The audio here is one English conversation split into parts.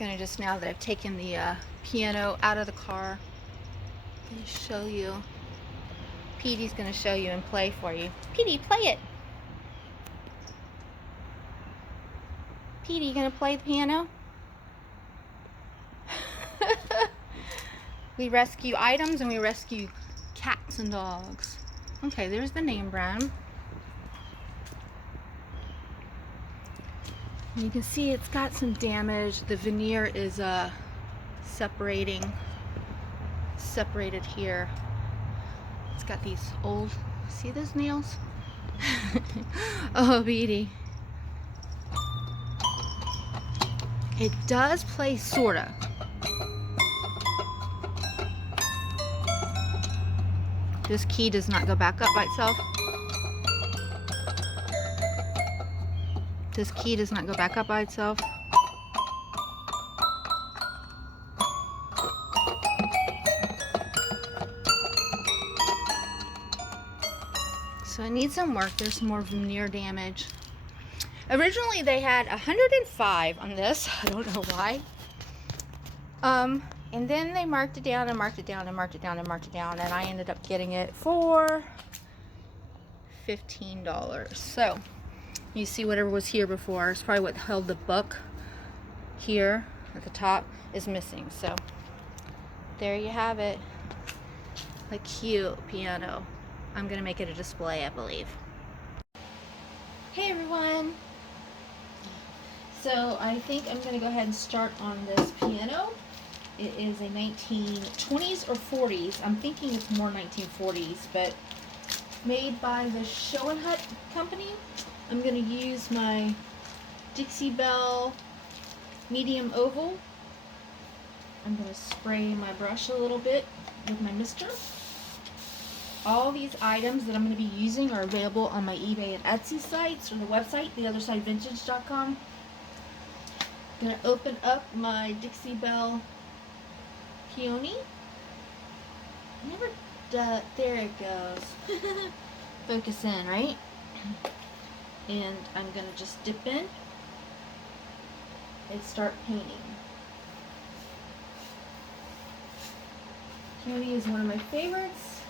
gonna just, now that I've taken the piano out of the car, I'm gonna show you. Petey's gonna show you and play for you. Petey, play it. Petey, you gonna play the piano? We rescue items and we rescue cats and dogs. Okay, there's the name brand. And you can see it's got some damage. The veneer is separated here. It's got these old, see those nails? Oh, Petey. It does play sorta. This key does not go back up by itself. This key does not go back up by itself. So it needs some work. There's some more veneer damage. Originally they had 105 on this. I don't know why. And then they marked it down and marked it down and marked it down and marked it down, and I ended up getting it for $15. So you see whatever was here before, it's probably what held the book here at the top is missing. So there you have it. A cute piano. I'm gonna make it a display, I believe. Hey everyone. So I think I'm gonna go ahead and start on this piano. It is a 1920s or 40s. I'm thinking it's more 1940s, but made by the Show and Hut company. I'm going to use my Dixie Belle medium oval. I'm going to spray my brush a little bit with my mister. All these items that I'm going to be using are available on my eBay and Etsy sites or the website, theothersidevintage.com. I'm going to open up my Dixie Belle peony. There it goes. Focus in, right? And I'm gonna just dip in and start painting. Peony is one of my favorites.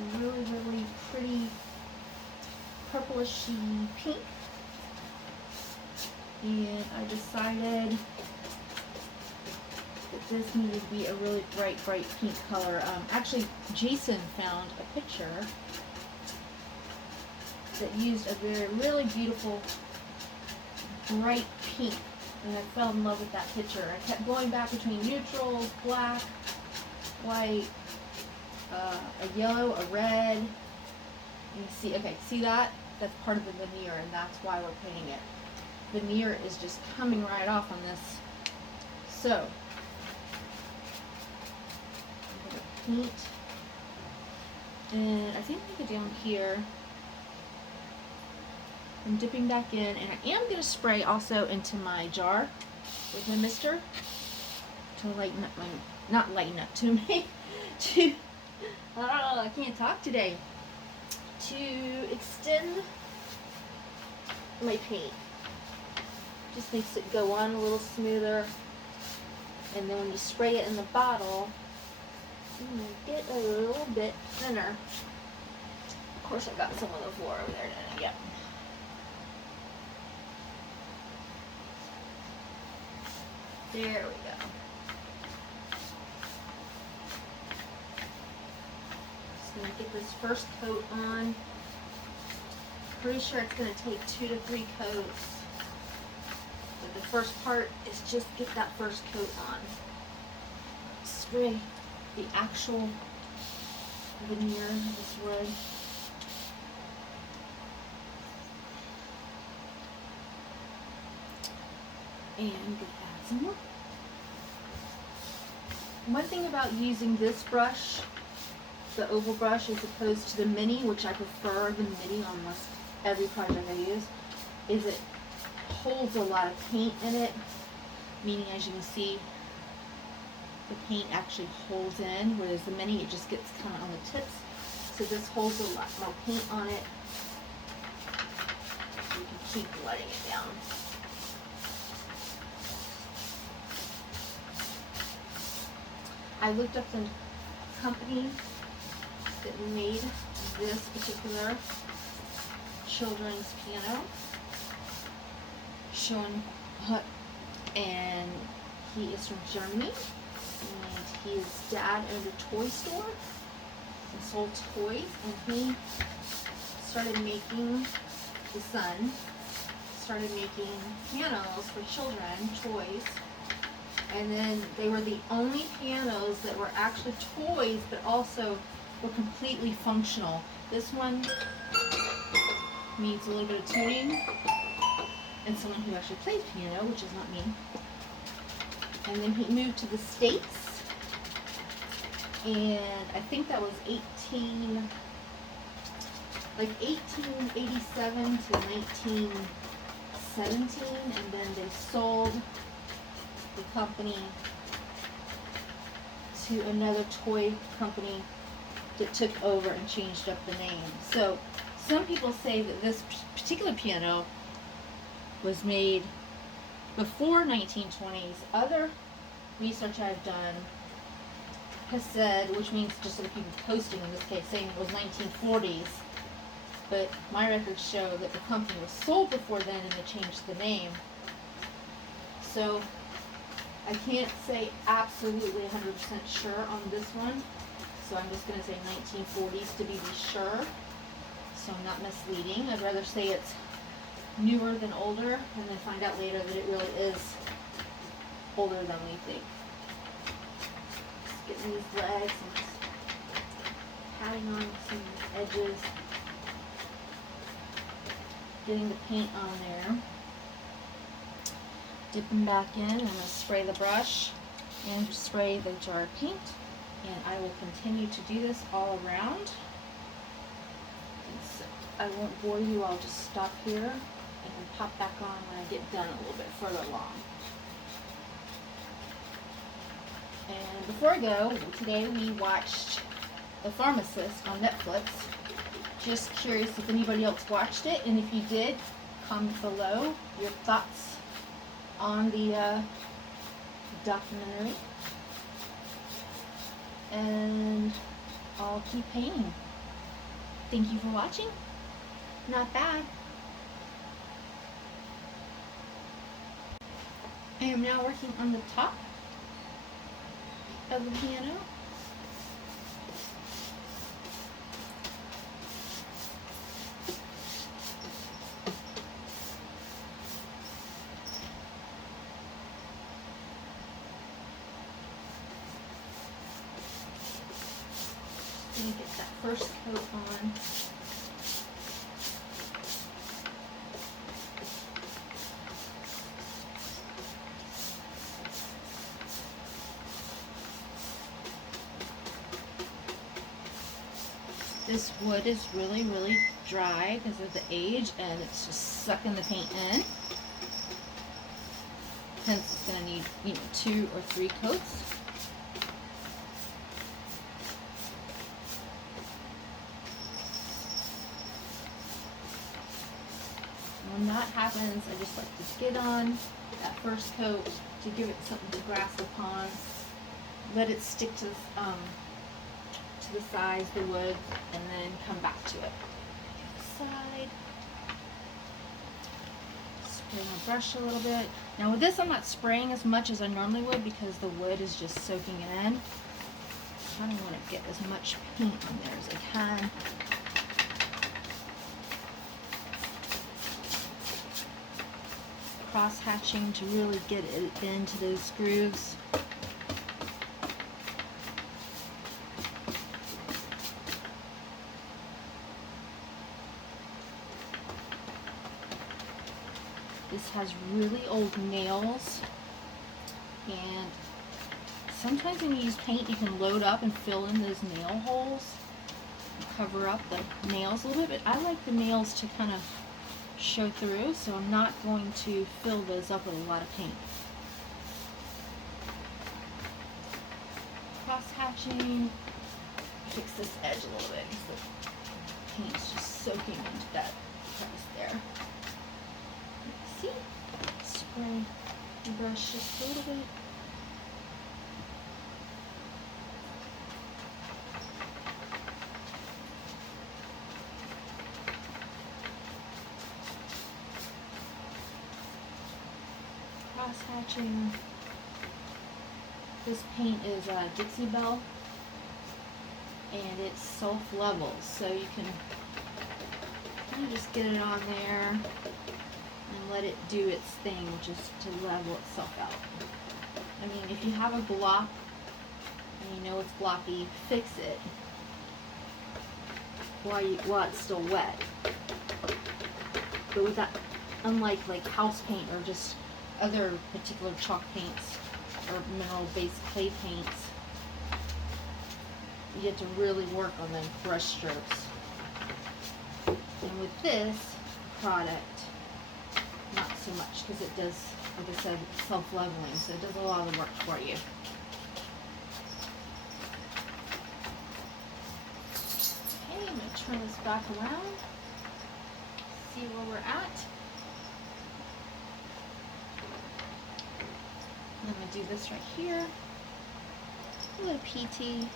A really, really pretty purplishy pink. And I decided this needed to be a really bright pink color. Actually, Jason found a picture that used a really beautiful bright pink, and I fell in love with that picture. I kept going back between neutrals, black, white, a yellow, a red. You see, okay, see that? That's part of the veneer, and that's why we're painting it. Veneer is just coming right off on this. So paint, and I think I get down here. I'm dipping back in, and I am going to spray also into my jar with my mister to lighten up my, not lighten up, to make, to, oh, I can't talk today, to extend my paint. Just makes it go on a little smoother, and then when you spray it in the bottle, get a little bit thinner. Of course, I got some on the floor over there, didn't I? Yep. There we go. Just gonna get this first coat on. Pretty sure it's gonna take 2 to 3 coats. But the first part is just get that first coat on. Spray the actual veneer of this wood. And get that some more. One thing about using this brush, the oval brush, as opposed to the mini, which I prefer the mini on almost every project I use, is it holds a lot of paint in it, meaning, as you can see, the paint actually holds in, whereas the mini, it just gets kind of on the tips. So this holds a lot more paint on it. You can keep letting it down. I looked up the company that made this particular children's piano, Schoenhut, and he is from Germany, and his dad owned a toy store and sold toys, and he started making, his son started making pianos for children, toys, and then they were the only pianos that were actually toys but also were completely functional. This one needs a little bit of tuning, and someone who actually plays piano, which is not me. And then he moved to the States, and I think that was 1887 to 1917, and then they sold the company to another toy company that took over and changed up the name. So some people say that this particular piano was made before 1920s. Other research I've done has said, which means just other people posting in this case, saying it was 1940s. But my records show that the company was sold before then and they changed the name. So I can't say absolutely 100% sure on this one. So I'm just going to say 1940s to be sure, so I'm not misleading. I'd rather say it's newer than older, and then find out later that it really is older than we think. Just getting these legs and just patting on some edges, getting the paint on there, dipping back in. I'm going to spray the brush and spray the jar of paint. And I will continue to do this all around. So I won't bore you, I'll just stop here and pop back on when I get done a little bit further along. And before I go, today we watched The Pharmacist on Netflix. Just curious if anybody else watched it, and if you did, comment below your thoughts on the documentary. And I'll keep painting. Thank you for watching. Not bad. I am now working on the top of the piano. Let me get that first coat on. This wood is really, really dry because of the age, and it's just sucking the paint in. Hence, it's going to need, 2 or 3 coats. When that happens, I just like to get on that first coat to give it something to grasp upon. Let it stick to the sides, the wood, and then come back to it. Side. Spray my brush a little bit. Now with this, I'm not spraying as much as I normally would because the wood is just soaking it in. I don't want to get as much paint on there as I can. Cross hatching to really get it into those grooves. This has really old nails, and sometimes when you use paint you can load up and fill in those nail holes and cover up the nails a little bit, but I like the nails to kind of show through, so I'm not going to fill those up with a lot of paint. Cross hatching, fix this edge a little bit because the paint's just soaking into that crevice there. See? Spray the brush just a little bit. grass hatching. This paint is Dixie Belle, and it self-levels, so you can kind of just get it on there and let it do its thing, which is to level itself out. I mean, if you have a block and you know it's blocky, fix it while it's still wet. But with that, unlike like house paint or just other particular chalk paints or mineral-based clay paints, you have to really work on the brush strokes. And with this product, not so much, because it does, like I said, self-leveling, so it does a lot of the work for you. Okay, I'm going to turn this back around, see where we're at. I'm going to do this right here. A little PT.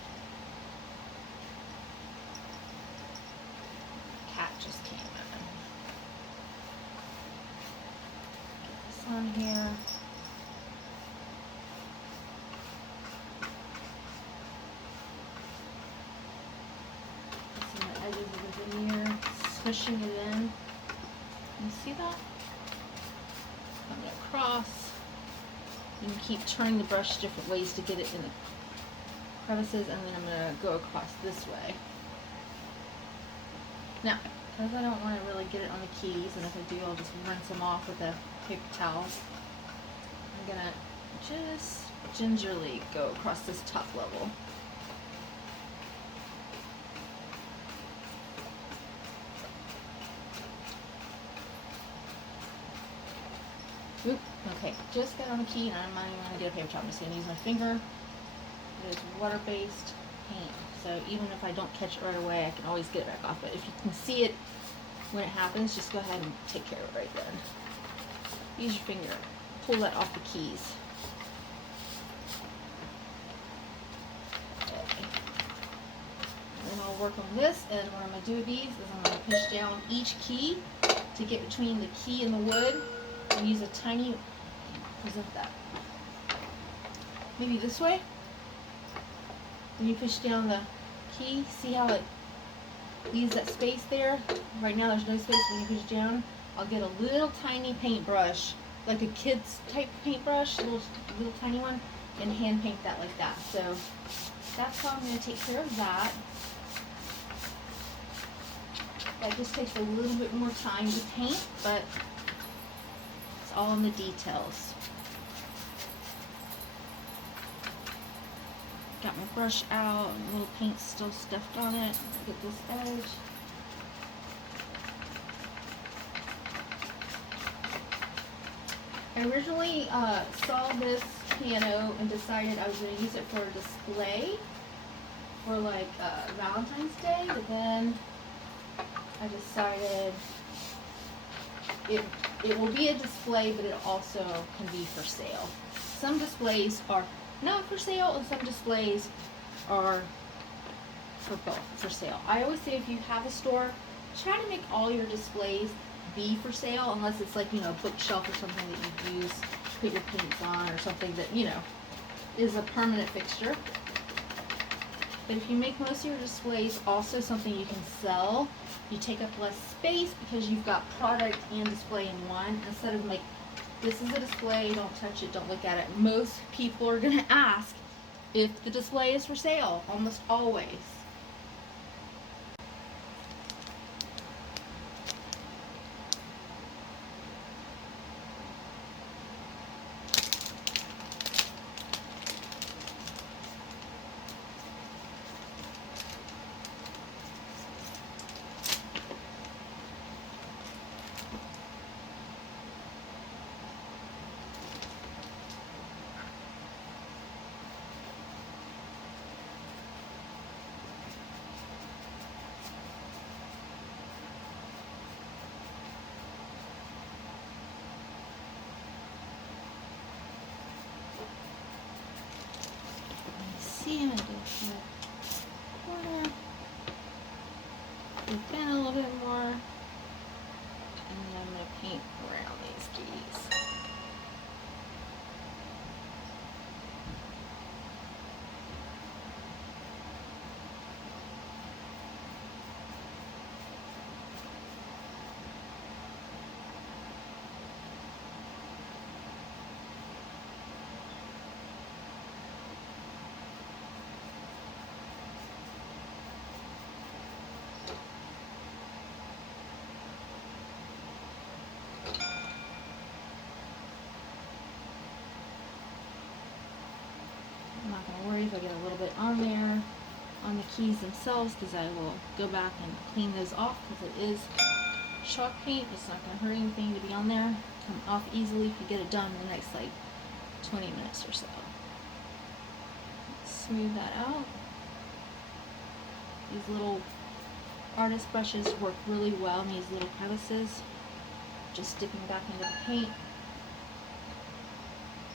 Cat just came in. Get this on here. Some of the edges of the veneer, smushing it in. You see that? Coming across. You can keep turning the brush different ways to get it in the crevices, and then I'm going to go across this way. Now, because I don't want to really get it on the keys, and if I do, I'll just rinse them off with a paper towel. I'm going to just gingerly go across this top level. Oop, okay, just got on the key, and I'm not even going to get a paper towel. I'm just going to use my finger. It is water-based paint, so even if I don't catch it right away, I can always get it back off. But if you can see it when it happens, just go ahead and take care of it right then. Use your finger. Pull that off the keys. Okay. And then I'll work on this, and what I'm going to do with these is I'm going to push down each key to get between the key and the wood, and use a tiny, present that, maybe this way. When you push down the key, see how it leaves that space there? Right now there's no space. When you push down, I'll get a little tiny paintbrush, like a kid's type paintbrush, a little tiny one, and hand paint that like that. So that's how I'm going to take care of that. That just takes a little bit more time to paint, but it's all in the details. Got my brush out, and a little paint still stuffed on it. Get this edge. I originally saw this piano and decided I was going to use it for a display for like Valentine's Day, but then I decided it will be a display, but it also can be for sale. Some displays are not for sale, and some displays are for sale. I always say if you have a store, try to make all your displays be for sale, unless it's like, you know, a bookshelf or something that you use, put your paints on, or something that, you know, is a permanent fixture. But if you make most of your displays also something you can sell, you take up less space because you've got product and display in one, instead of like, this is a display, don't touch it, don't look at it. Most people are going to ask if the display is for sale, almost always. See, I'm going to do the corner, loop in a little bit more, and then I'm going to paint around these keys. it on there, on the keys themselves, because I will go back and clean those off because it is chalk paint. It's not going to hurt anything to be on there. Come off easily if you get it done in the next like 20 minutes or so. Smooth that out. These little artist brushes work really well in these little crevices. Just dipping back into the paint.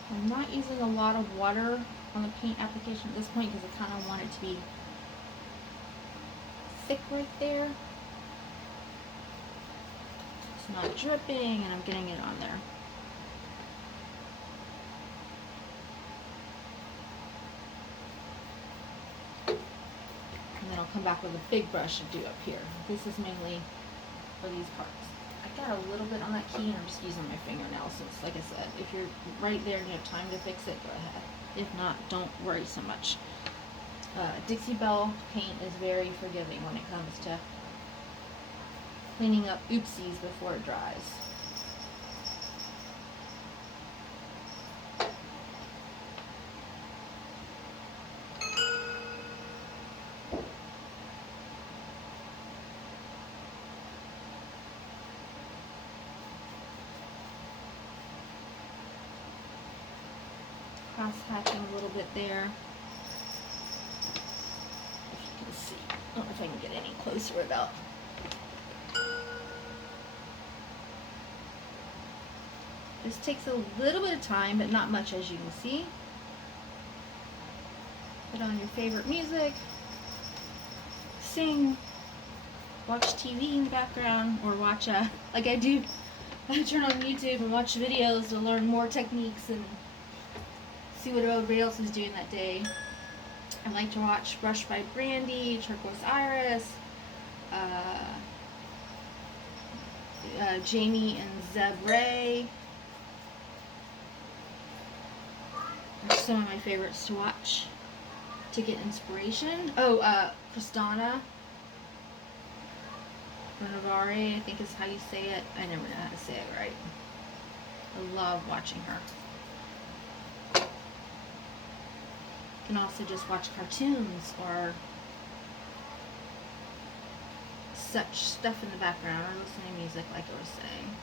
I'm not using a lot of water on the paint application at this point because I kind of want it to be thick right there. It's not dripping and I'm getting it on there. And then I'll come back with a big brush to do up here. This is mainly for these parts. I got a little bit on that key and I'm just using my fingernail since, like I said, if you're right there and you have time to fix it, go ahead. If not, don't worry so much. Dixie Belle paint is very forgiving when it comes to cleaning up oopsies before it dries. Cross-hatching a little bit there. If you can see. I don't know if I can get any closer without. This takes a little bit of time, but not much, as you can see. Put on your favorite music. Sing. Watch TV in the background, or watch, like I do, I turn on YouTube and watch videos to learn more techniques and see what everybody else is doing that day. I like to watch Brush by Brandy, Turquoise Iris, Jamie and Zeb Ray. They're some of my favorites to watch to get inspiration. Oh, Kristana Renavare, I think is how you say it. I never know how to say it right. I love watching her. You can also just watch cartoons or such stuff in the background or listening to music like I was saying.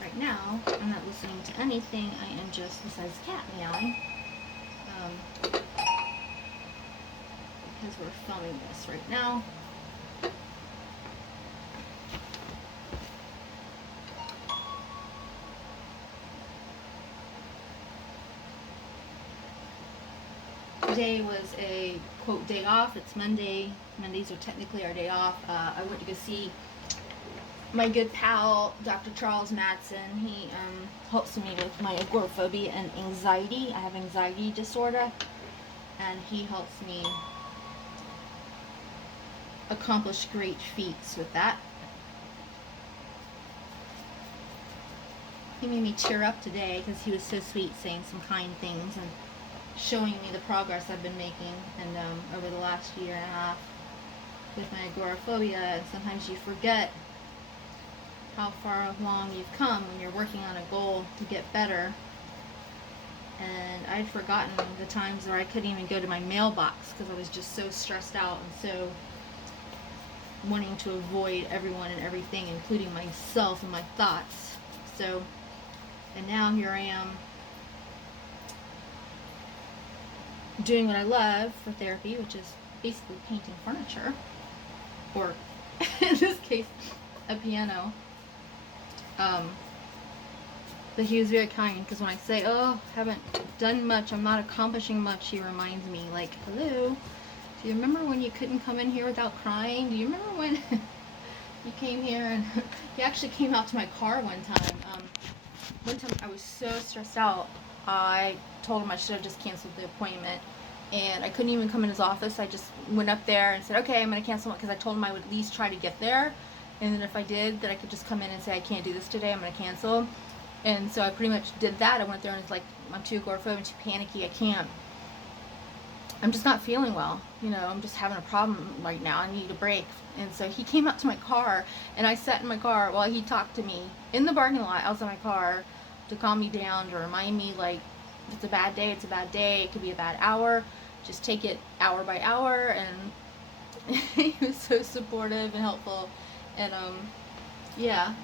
Right now, I'm not listening to anything. I am just, besides the cat meowing, because we're filming this right now. Today was a quote day off. It's Monday. Mondays are technically our day off. I went to go see my good pal, Dr. Charles Madsen. He helps me with my agoraphobia and anxiety. I have anxiety disorder, and he helps me accomplish great feats with that. He made me tear up today because he was so sweet, saying some kind things and showing me the progress I've been making and over the last year and a half with my agoraphobia. And sometimes you forget how far along you've come when you're working on a goal to get better. And I'd forgotten the times where I couldn't even go to my mailbox because I was just so stressed out and so wanting to avoid everyone and everything, including myself and my thoughts. So, and now here I am doing what I love for therapy, which is basically painting furniture, or in this case, a piano. But he was very kind, because when I say, oh, haven't done much, I'm not accomplishing much, he reminds me, like, hello, do you remember when you couldn't come in here without crying? Do you remember when you came here? And he actually came out to my car one time. One time I was so stressed out, I told him I should have just canceled the appointment, and I couldn't even come in his office. I just went up there and said, okay, I'm going to cancel it, because I told him I would at least try to get there, and then if I did, that I could just come in and say, I can't do this today, I'm going to cancel. And so I pretty much did that. I went there and it's like, I'm too agoraphobic, too panicky, I can't. I'm just not feeling well. You know, I'm just having a problem right now. I need a break. And so he came out to my car, and I sat in my car while he talked to me in the parking lot outside my car to calm me down, to remind me, like, If it's a bad day, it's a bad day. It could be a bad hour. Just take it hour by hour. And he was so supportive and helpful. And yeah,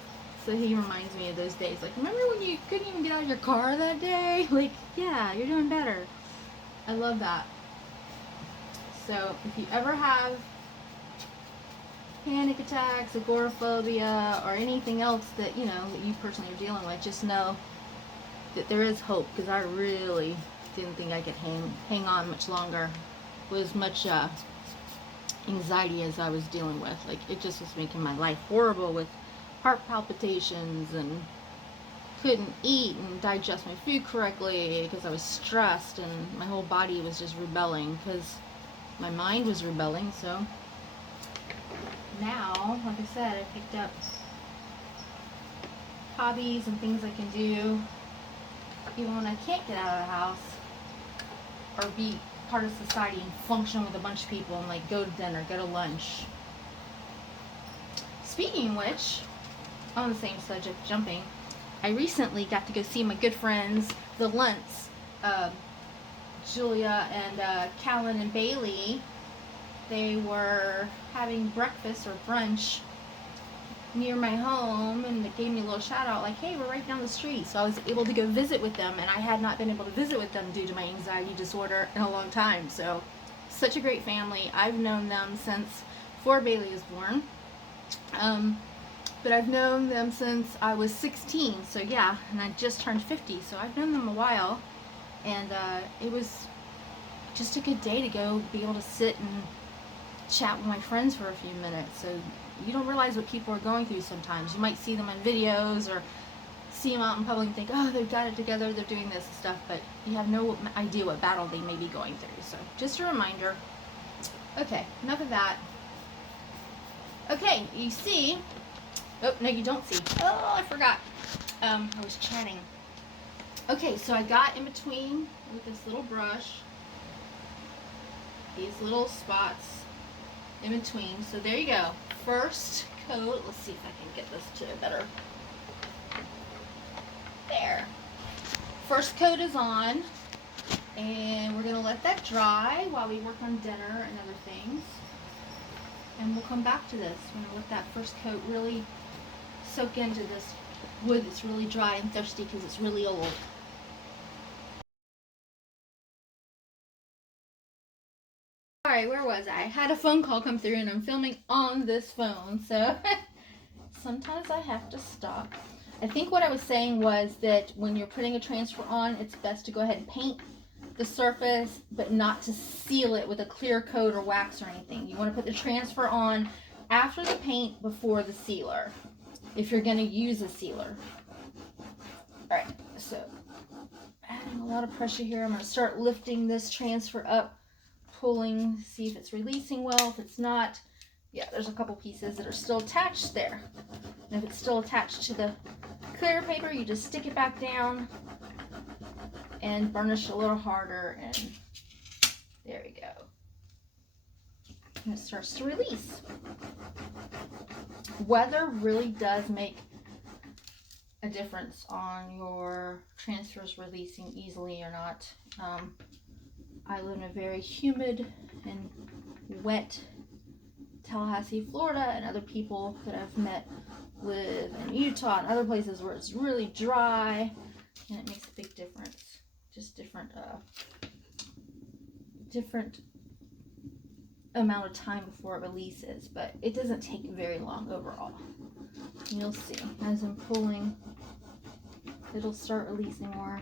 so he reminds me of those days. Like, remember when you couldn't even get out of your car that day? Like, yeah, you're doing better. I love that. So if you ever have panic attacks, agoraphobia, or anything else that, you know, that you personally are dealing with, just know that there is hope, because I really didn't think I could hang on much longer with as much anxiety as I was dealing with. Like, it just was making my life horrible with heart palpitations, and couldn't eat and digest my food correctly because I was stressed, and my whole body was just rebelling because my mind was rebelling. So now, like I said, I picked up hobbies and things I can do even when I can't get out of the house or be part of society and function with a bunch of people and like go to dinner, go to lunch. Speaking of which, on the same subject, jumping, I recently got to go see my good friends, the Lunts, Julia and Callan and Bailey. They were having breakfast or brunch near my home, and they gave me a little shout out like, hey, we're right down the street. So I was able to go visit with them, and I had not been able to visit with them due to my anxiety disorder in a long time. So such a great family. I've known them since before Bailey was born, but I've known them since I was 16. So yeah, and I just turned 50, so I've known them a while. And it was just a good day to go be able to sit and chat with my friends for a few minutes. So you don't realize what people are going through sometimes. You might see them on videos or see them out in public and think, oh, they've got it together, they're doing this and stuff, but you have no idea what battle they may be going through. So just a reminder. Okay, enough of that. Okay, you see, oh, no, you don't see. Oh, I forgot. I was chatting. Okay, so I got in between with this little brush these little spots in between. So there you go. First coat. Let's see if I can get this to a better. There. First coat is on, and we're going to let that dry while we work on dinner and other things. And we'll come back to this. We're going to let that first coat really soak into this wood that's really dry and thirsty because it's really old. Alright, where was I? I had a phone call come through and I'm filming on this phone, so sometimes I have to stop. I think what I was saying was that when you're putting a transfer on, it's best to go ahead and paint the surface, but not to seal it with a clear coat or wax or anything. You want to put the transfer on after the paint, before the sealer, if you're going to use a sealer. Alright, so adding a lot of pressure here. I'm going to start lifting this transfer up, pulling, see if it's releasing well. If it's not, yeah, there's a couple pieces that are still attached there. And if it's still attached to the clear paper, you just stick it back down and burnish a little harder, and there we go. And it starts to release. Weather really does make a difference on your transfers releasing easily or not. I live in a very humid and wet Tallahassee, Florida, and other people that I've met live in Utah and other places where it's really dry, and it makes a big difference. Just different amount of time before it releases, but it doesn't take very long overall. And you'll see as I'm pulling, it'll start releasing more.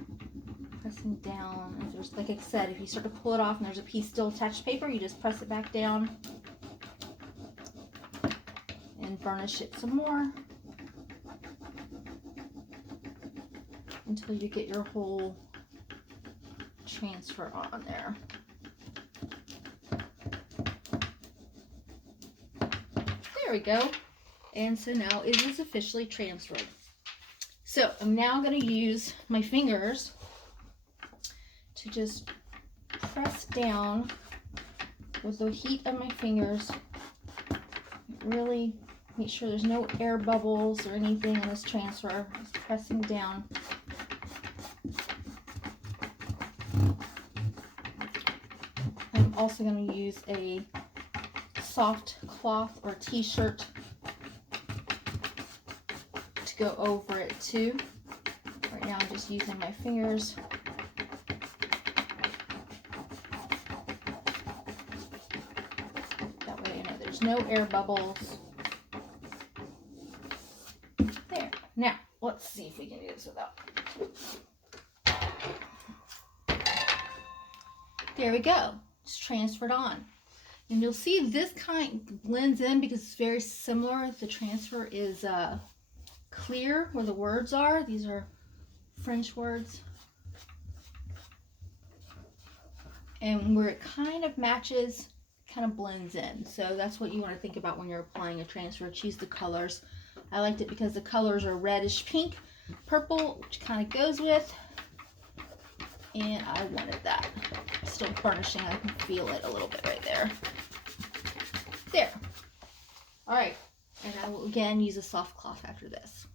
Pressing down. If there's, like I said, if you start to pull it off and there's a piece still attached to paper, you just press it back down and burnish it some more until you get your whole transfer on there. There we go. And so now it is officially transferred. So I'm now going to use my fingers to just press down with the heat of my fingers. Really make sure there's no air bubbles or anything in this transfer. Just pressing down also going to use a soft cloth or t-shirt to go over it too. Right now I'm just using my fingers. That way I know there's no air bubbles. There. Now, let's see if we can do this without. There we go. It's transferred on. And you'll see this kind blends in because it's very similar. The transfer is clear where the words are. These are French words. And where it kind of matches, kind of blends in. So that's what you want to think about when you're applying a transfer. Choose the colors. I liked it because the colors are reddish pink, purple, which kind of goes with. And I wanted that. Still burnishing. I can feel it a little bit right there. There. All right. And I will again use a soft cloth after this.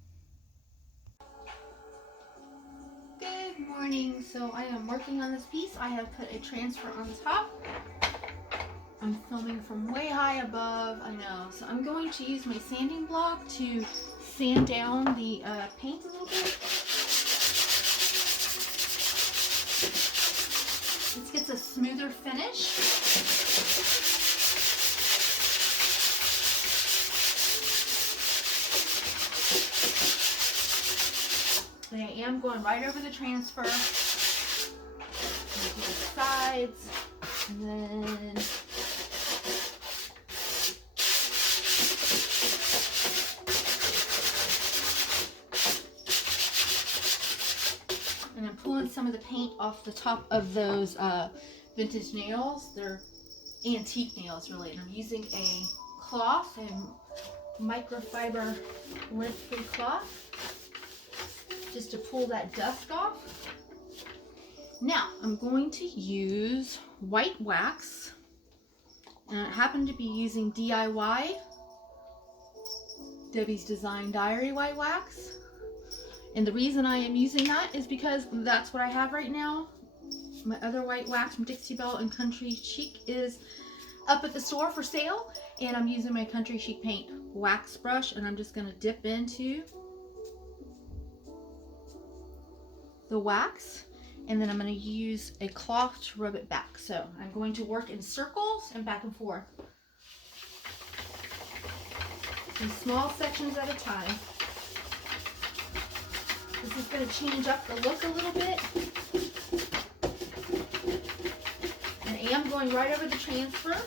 Good morning. So I am working on this piece. I have put a transfer on top. I'm filming from way high above. I know. So I'm going to use my sanding block to sand down the paint a little bit. This gets a smoother finish. And I am going right over the transfer. Do the sides, and then I'm pulling some of the paint off the top of those vintage nails. They're antique nails, really. And I'm using a cloth, a microfiber lint-free cloth, just to pull that dust off. Now, I'm going to use white wax. And I happen to be using DIY, Debbie's Design Diary white wax. And the reason I am using that is because that's what I have right now. My other white wax from Dixie Belle and Country Chic is up at the store for sale. And I'm using my Country Chic paint wax brush, and I'm just going to dip into the wax. And then I'm going to use a cloth to rub it back. So I'm going to work in circles and back and forth, in small sections at a time. This is going to change up the look a little bit. And I am going right over the transfer.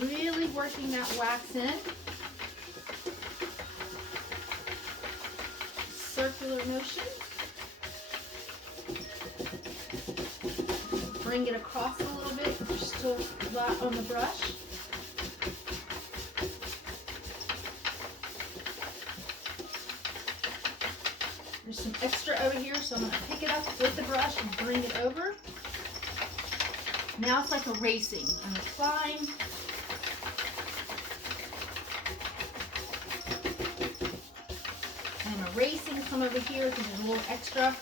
Really working that wax in. Circular motion. Bring it across a little bit if there's still a lot on the brush. There's some extra over here, so I'm going to pick it up with the brush and bring it over. Now it's like erasing. I'm applying. I'm erasing some over here because there's a little extra,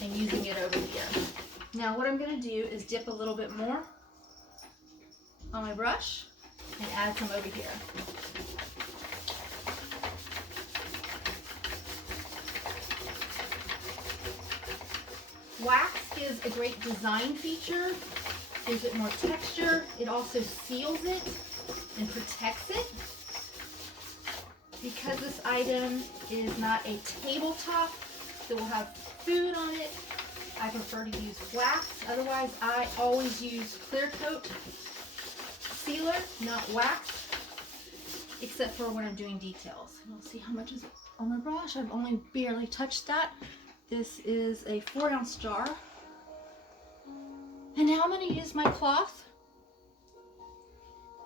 and using it over here. Now what I'm going to do is dip a little bit more on my brush and add some over here. Wax gives a great design feature, gives it more texture. It also seals it and protects it. Because this item is not a tabletop that will have food on it, I prefer to use wax. Otherwise, I always use clear coat sealer, not wax, except for when I'm doing details. And we'll see how much is on my brush. I've only barely touched that. This is a 4-ounce jar. And now I'm going to use my cloth,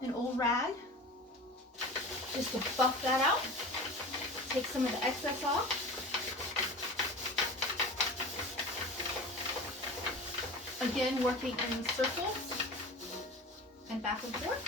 an old rag, just to buff that out. Take some of the excess off. Again, working in circles and back and forth.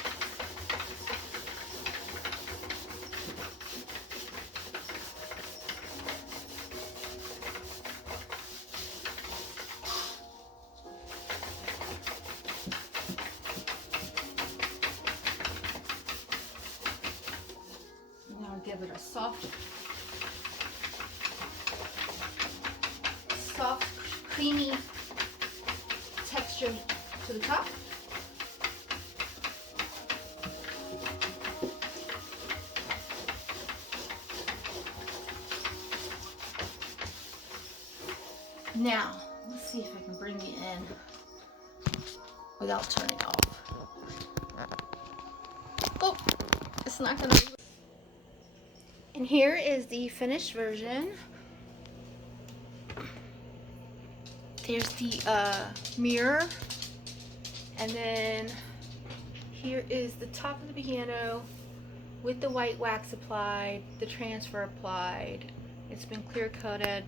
give it a soft, creamy texture to the top. Now, let's see if I can bring you in without turning off. Oh, it's not gonna. And here is the finished version. There's the mirror, and then here is the top of the piano with the white wax applied, the transfer applied. It's been clear coated.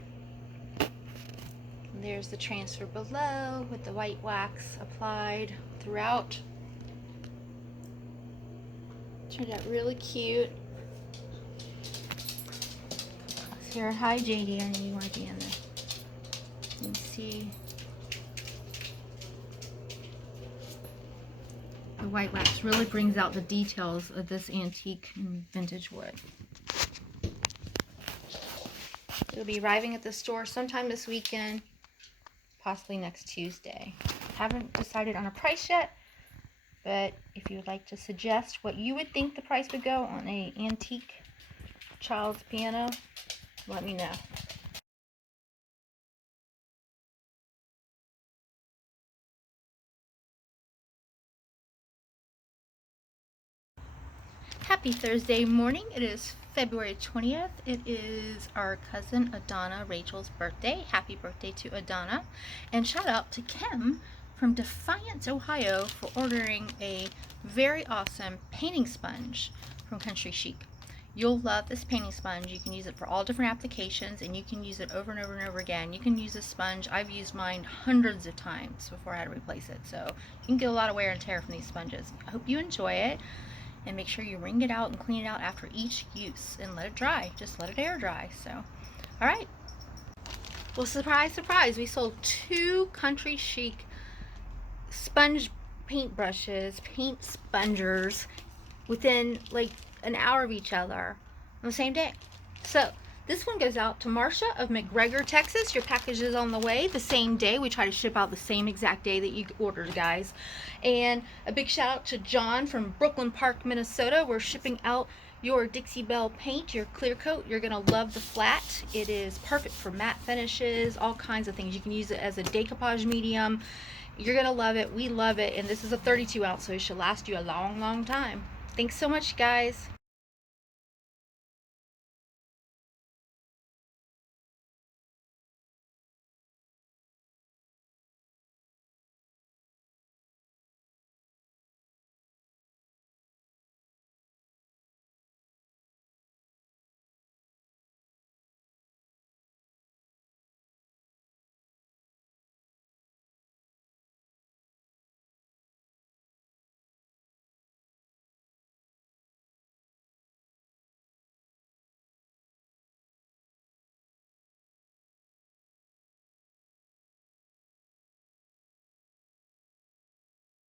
And there's the transfer below with the white wax applied throughout. Turned out really cute. Here, hi JD, I know you want to be in there. You can see the white wax really brings out the details of this antique and vintage wood. It'll be arriving at the store sometime this weekend, possibly next Tuesday. Haven't decided on a price yet, but if you would like to suggest what you would think the price would go on an antique child's piano, let me know. Happy Thursday morning. It is February 20th. It is our cousin Adana Rachel's birthday. Happy birthday to Adana. And shout out to Kim from Defiance, Ohio for ordering a very awesome painting sponge from Country Chic. You'll love this painting sponge. You can use it for all different applications, and you can use it over and over and over again. You can use this sponge. I've used mine hundreds of times before I had to replace it. So you can get a lot of wear and tear from these sponges. I hope you enjoy it. And make sure you wring it out and clean it out after each use and let it dry. Just let it air dry. So, all right. Well, surprise, surprise. We sold 2 Country Chic sponge paint brushes, paint spongers, within like an hour of each other on the same day. So this one goes out to Marcia of McGregor, Texas. Your package is on the way the same day. We try to ship out the same exact day that you ordered, guys. And a big shout out to John from Brooklyn Park, Minnesota. We're shipping out your Dixie Belle paint, your clear coat. You're gonna love the flat. It is perfect for matte finishes, all kinds of things. You can use it as a decoupage medium. You're gonna love it. We love it. And this is a 32 ounce, so it should last you a long, long time. Thanks so much, guys.